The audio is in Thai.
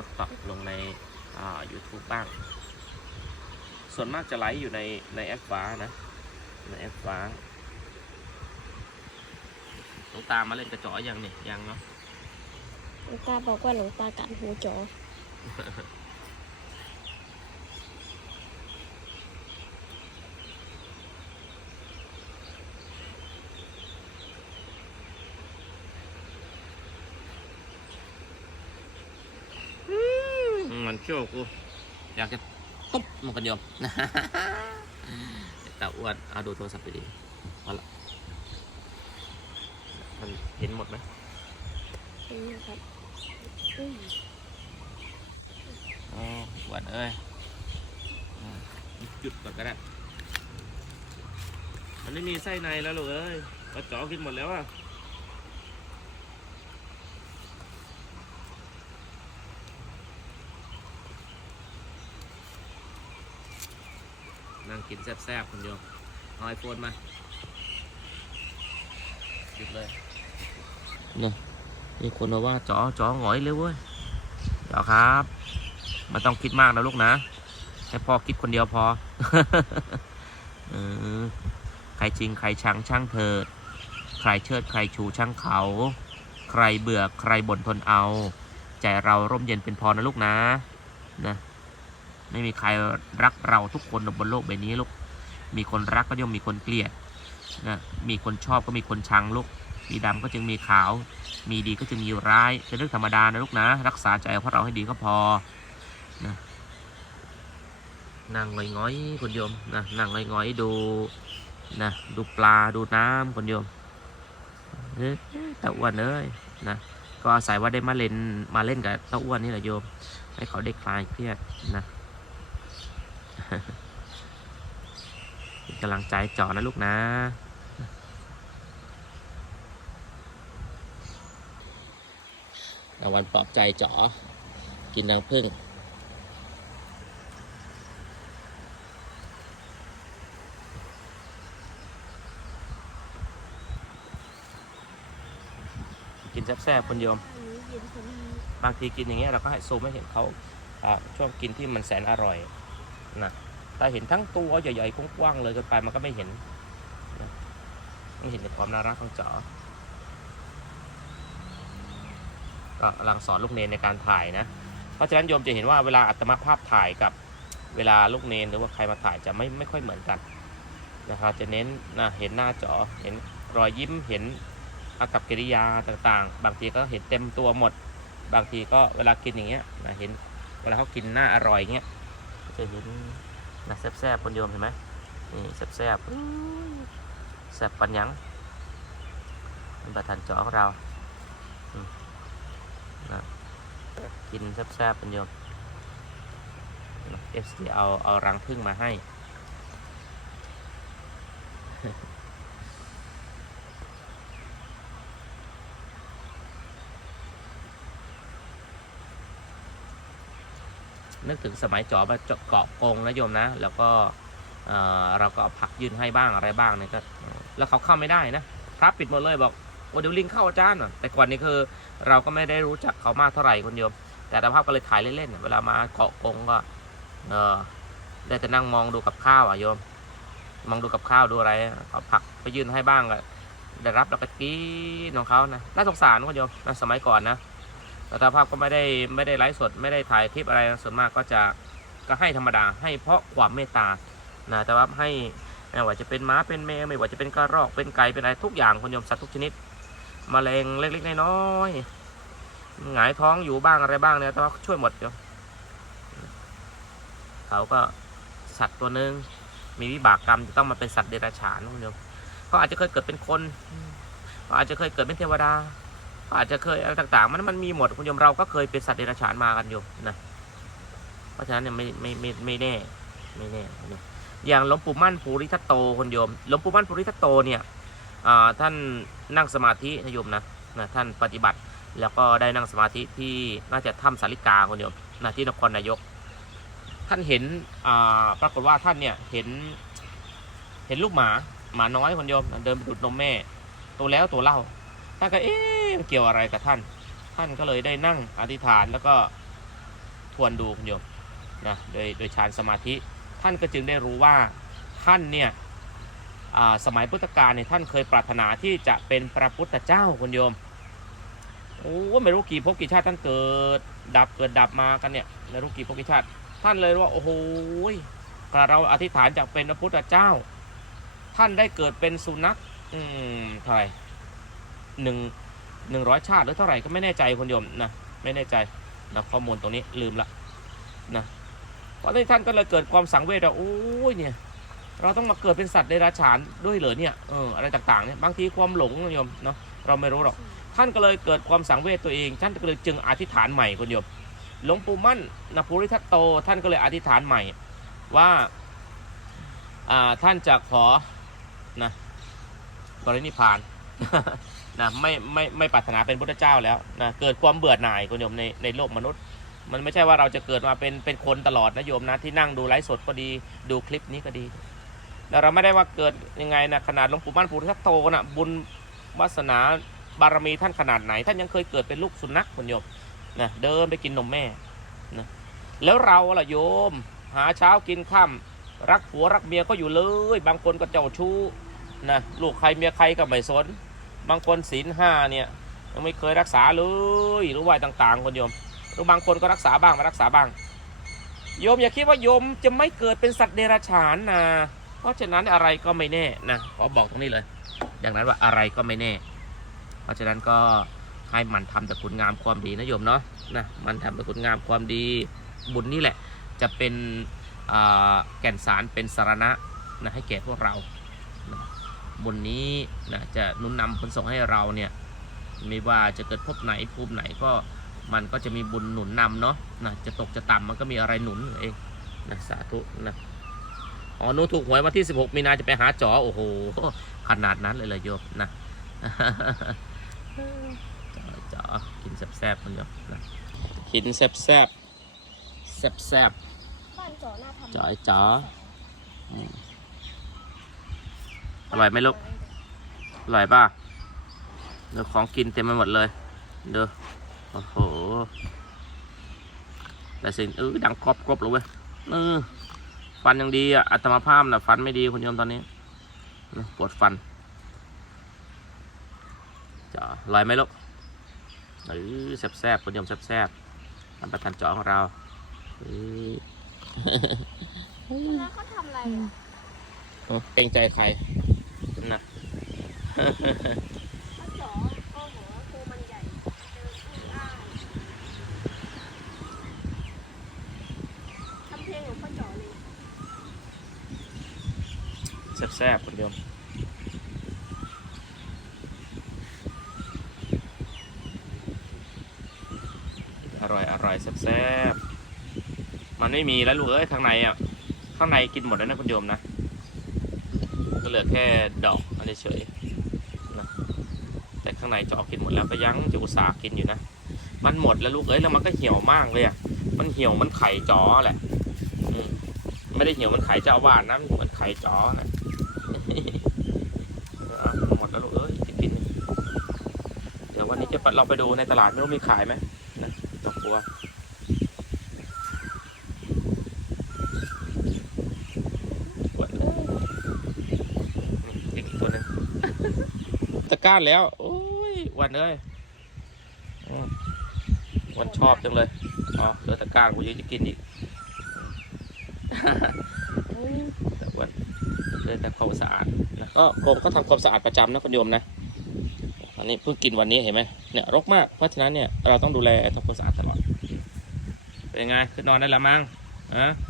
ต็อกต็อกลงในอ่า YouTube บ้าง ส่วนมากจะไลฟ์อยู่ในในแอปฟ้านะ ในแอปฟ้าหลวงตามาเล่นกระจอยังเนี่ยยังเนาะหลวงตาบอกว่าหลวงตากัดหูจออื ชี่ยวกูอยากจะตบมันกันโยมแต่อ้วนเอาดูโทรศัพท์ไปดีเอาละมันเห็นหมดไหมนี่ครับอุ้ยอ๋ออ้วนเอ้ยอืมหยุดก่อนก็ได้มันไม่มีไส้ในแล้วลูกเอ้ยกระจอกกินหมดแล้วอะ กินแซ่บๆคุณโยมเอาไอโฟนมาหยุดเลยเนี่ยมีคนมาว่าจอจอหงอยเลยเว้ยจอครับมันต้องคิดมากนะลูกนะให้พ่อคิดคนเดียวพอเออใครจริงใครชังช่างเถิด ใครเชิดใครชูช่างเขา ใครเบื่อใครบ่นทนเอา ใจเราร่มเย็นเป็นพอนะลูกนะนะ ไม่มีใครรักเราทุกคนบนโลกใบนี้ลูก มีคนรักก็ย่อมมีคนเกลียดนะ มีคนชอบก็มีคนชังลูก มีดำก็จึงมีขาว มีดีก็จึงมีร้ายเป็นเรื่องธรรมดานะลูกนะ รักษาใจของเราให้ดีก็พอนะนั่งง่อยๆคุณโยมนะนั่งง่อยๆดูนะดูปลาดูน้ำคุณโยมเอ้ยตาอ้วนเอ้ยนะก็อาศัยว่าได้มาเล่นมาเล่นกับตาอ้วนนี่แหละโยม ให้เขาได้คลายเครียดนะ เป็น กำลังใจเจาะนะลูกนะรางวัลปลอบใจเจาะกินนางพึ่ง กินแซ่บๆคนโยมอันเยอดีบางทีกินอย่างเงี้ยเราก็ให้ซูมให้เห็นเขาช่วงกินที่มันแสนอร่อยนะ ถ้าเห็นทั้งตัวใหญ่ๆกว้างๆเลยเกินไปมันก็ไม่เห็นไม่เห็นในความน่ารักของจ๋อก็กำลังสอนลูกเนนในการถ่ายนะ เพราะฉะนั้นโยมจะเห็นว่าเวลาอัตมาภาพถ่ายกับเวลาลูกเนนหรือว่าใครมาถ่ายจะไม่ไม่ค่อยเหมือนกันนะครับจะเน้นนะเห็นหน้าจอเห็นรอยยิ้มเห็นอากับกิริยาต่างๆ บางทีก็เห็นเต็มตัวหมด บางทีก็เวลากินอย่างเงี้ยนะเห็นเวลาเขากินหน้าอร่อยเงี้ยจะเห็น นะแซ่บๆคนโยมเห็นไหมนี่แซ่บๆอื้อแซ่บปันหยังเป็นประธานจอของเรานะกินแซ่บๆคนโยมเอฟซีเอาเอารังพึ่งมาให้ นึกถึงสมัยจอมาเจาะเกาะกงนะโยมนะ แล้วก็เราก็เอาผักยื่นให้บ้างอะไรบ้างเนี่ยก็แล้วเขาเข้าไม่ได้นะพระปิดหมดเลยบอกโอ้เดี๋ยวลิงเข้าอาจารย์น่ะแต่ก่อนนี้คือ เราก็ไม่ได้รู้จักเขามากเท่าไหร่คุณโยม แต่ตาภาพก็เลยถ่ายเล่นๆเวลามาเกาะกงก็เออได้แต่นั่งมองดูกับข้าวอะโยม มองดูกับข้าวดูอะไรเอาผักไปยื่นให้บ้างก็ได้รับแล้วก็กินของเขานะน่าสงสารคุณโยมนะสมัยก่อนนะ แต่ตาภาพก็ไม่ได้ไม่ได้ไลฟ์สดไม่ได้ถ่ายคลิปอะไรส่วนมากก็จะก็ให้ธรรมดาให้เพราะความเมตตานะแต่ว่าให้ไม่ว่าจะเป็นม้าเป็นแมวไม่ว่าจะเป็นกระรอกเป็นไก่เป็นอะไรทุกอย่างคุณโยมสัตว์ทุกชนิดมแมลงเล็กๆน้อยๆหงายท้องอยู่บ้างอะไรบ้างเนี่ยแต่ว่าช่วยหมดโยมเขาก็สัตว์ตัวหนึ่งมีวิบากกรรมจะต้องมาเป็นสัตว์เดรัจฉานคุณโยมเขาอาจจะเคยเกิดเป็นคนเขาอาจจะเคยเกิดเป็นเทวดา อาจจะเคยอะไรต่างๆ มันมันมีหมดคุณโยมเราก็เคยเป็นสัตว์เดรัจฉานมากันอยู่นะเพราะฉะนั้นเนี่ยไม่ไม่ไม่ไม่แน่ไม่แน่นะอย่างหลวงปู่มั่นภูริทัตโตคุณโยมหลวงปู่มั่นภูริทัตโตเนี่ยท่านนั่งสมาธินะโยมนะนะท่านปฏิบัติแล้วก็ได้นั่งสมาธิที่น่าจะถ้ำสาริกาคุณโยมนะที่นครนายก ท่านเห็นอ่าปรากฏว่าท่านเนี่ยเห็นเห็นลูกหมาหมาน้อยคุณโยมเดินไปดูดนมแม่ ตัวแล้วตัวเล่าท่านก็เอ๊ะ มันเกี่ยวอะไรกับท่าน ท่านก็เลยได้นั่งอธิษฐานแล้วก็ทวนดูคุณโยมนะโดยโดยฌานสมาธิ ท่านก็จึงได้รู้ว่าท่านเนี่ยสมัยพุทธกาลเนี่ยท่านเคยปรารถนาที่จะเป็นพระพุทธเจ้าคุณโยมโอ้ไม่รู้กี่ภพกี่ชาติท่านเกิด ดับเกิดดับมากันเนี่ยไม่รู้กี่ภพกี่ชาติ ท่านเลยว่าโอ้โหเราอธิษฐานจากเป็นพระพุทธเจ้า ท่านได้เกิดเป็นสุนัข อืมเท่าไหร่หนึ่ง หนึ่งร้อยชาติหรือเท่าไหร่ก็ไม่แน่ใจคุณโยมนะไม่แน่ใจนะข้อมูลตรงนี้ลืมละนะตอนนี้ท่านก็เลยเกิดความสังเวชว่าโอ้ยเนี่ยเราต้องมาเกิดเป็นสัตว์เดรัจฉานด้วยเหรอเนี่ยเอออะไรต่างๆเนี่ยบางทีความหลงนะโยมเนาะเราไม่รู้หรอกท่านก็เลยเกิดความสังเวชตัวเองท่านก็เลยจึงอธิษฐานใหม่คุณโยมหลวงปู่มั่นนะภูริทัตโตท่านก็เลยอธิษฐานใหม่ว่าอ่าท่านจะขอนะปรินิพาน นะไม่ไม่ไม่ปรารถนาเป็นพุทธเจ้าแล้วนะเกิดความเบื่อหน่ายคุณโยมในในโลกมนุษย์ มันไม่ใช่ว่าเราจะเกิดมาเป็นเป็นคนตลอดนะโยมนะที่นั่งดูไลฟ์สดก็ดีดูคลิปนี้ก็ดีแต่เราไม่ได้ว่าเกิดยังไงนะขนาดหลวงปู่มั่นภูริทัตโตนะบุญวาสนาบารมีท่านขนาดไหน ท่านยังเคยเกิดเป็นลูกสุนัขคุณโยมนะเดินไปกินนมแม่นะแล้วเราล่ะโยม หาเช้ากินค่ำรักผัวรักเมียก็อยู่เลย บางคนก็เจ้าชู้นะลูกใครเมียใครก็ไม่สน บางคนศีลห้าเนี่ยยังไม่เคยรักษาเลยหรือว่าต่าง ๆ คนโยมหรือบางคนก็รักษาบ้างไม่รักษาบ้าง โยมอย่าคิดว่าโยมจะไม่เกิดเป็นสัตว์เดรัจฉานนะเพราะฉะนั้นอะไรก็ไม่แน่นะขอบอกตรงนี้เลยอย่างนั้นว่าอะไรก็ไม่แน่ เพราะฉะนั้นก็ให้มันทำแต่คุณงามความดีนะโยมเนาะนะมันทำแต่คุณงามความดีบุญนี่แหละ จะเป็นแก่นสารเป็นสารณะนะให้แก่พวกเรา บุญนี้นะจะหนุนนำผลส่งให้เราเนี่ยไม่ว่าจะเกิดภพไหนภูมิไหนก็มันก็จะมีบุญหนุนนำเนาะนะจะตกจะต่ำมันก็มีอะไรหนุนเองนะสาธุนะอ๋อหนูถูกหวยวันที่ 16 มีนาจะไปหาจ๋อโอ้โหขนาดนั้นเลยเลยโยมนะจ๋อกินแซ่บๆมันโยมนะกินแซ่บๆแซ่บๆบ้านจอหน้าทำจ๋อยจ๋อ อืมอร่อยไหมลูก อร่อยป่ะเดี๋ยวของกินเต็มไปหมดเลย เด้อโอ้โห แต่สิ่งเออดังกรอบกรอบเลยเว้ยเออฟันยังดีอะอัตมาภาพนะฟันไม่ดีคุณโยมตอนนี้นะปวดฟันจ๋ออร่อยไหมลูกเออแซ่บๆคุณโยมแซ่บๆทำประทานจ๋อของเราเออแล้วเขาทำอะไรอะเกรงใจใคร นะแซ่บๆคนเดียวอร่อยอร่อยแซ่บๆมันไม่มีแล้วลูกเอ้ยข้างในอะ ข้างในกินหมดแล้วนะคุณโยมนะ เหลือแค่ดอกอันนี้เฉยนะแต่ข้างในจะออกกินหมดแล้วก็ยังจะอุตส่าห์กินอยู่นะ มันหมดแล้วลูกเอ้ยแล้วมันก็เหี่ยวมากเลยอะ มันเหี่ยวมันไข่จ๋อแหละอืไม่ได้เหี่ยวมันไข่เจ้าอาวาสนะมันไข่จ๋อนะเอาหมดแล้วลูกเอ้ยกินกินเดี๋ยววันนี้จะเราไปดูในตลาดไม่รู้มีขายไหมนะตกลัวปวดเลยนี่อีกตัวหนึง ตะ ก้านแล้ว โอ้ยวันเอ้ยวันชอบจังเลยอ๋อเหลือตะกร้านกูยังจะกินอีกแต่วันเดินทำความสะอาดนะก็กรมก็ทำความสะอาดประจำนะคุณโยมนะอันนี้เพิ่งกินวันนี้เห็นไหมเนี่ยรกมากเพราะฉะนั้นเนี่ยเราต้องดูแลทำความสะอาดตลอดเป็นไงขึ้นนอนได้แล้วมั้งฮะแต่อวด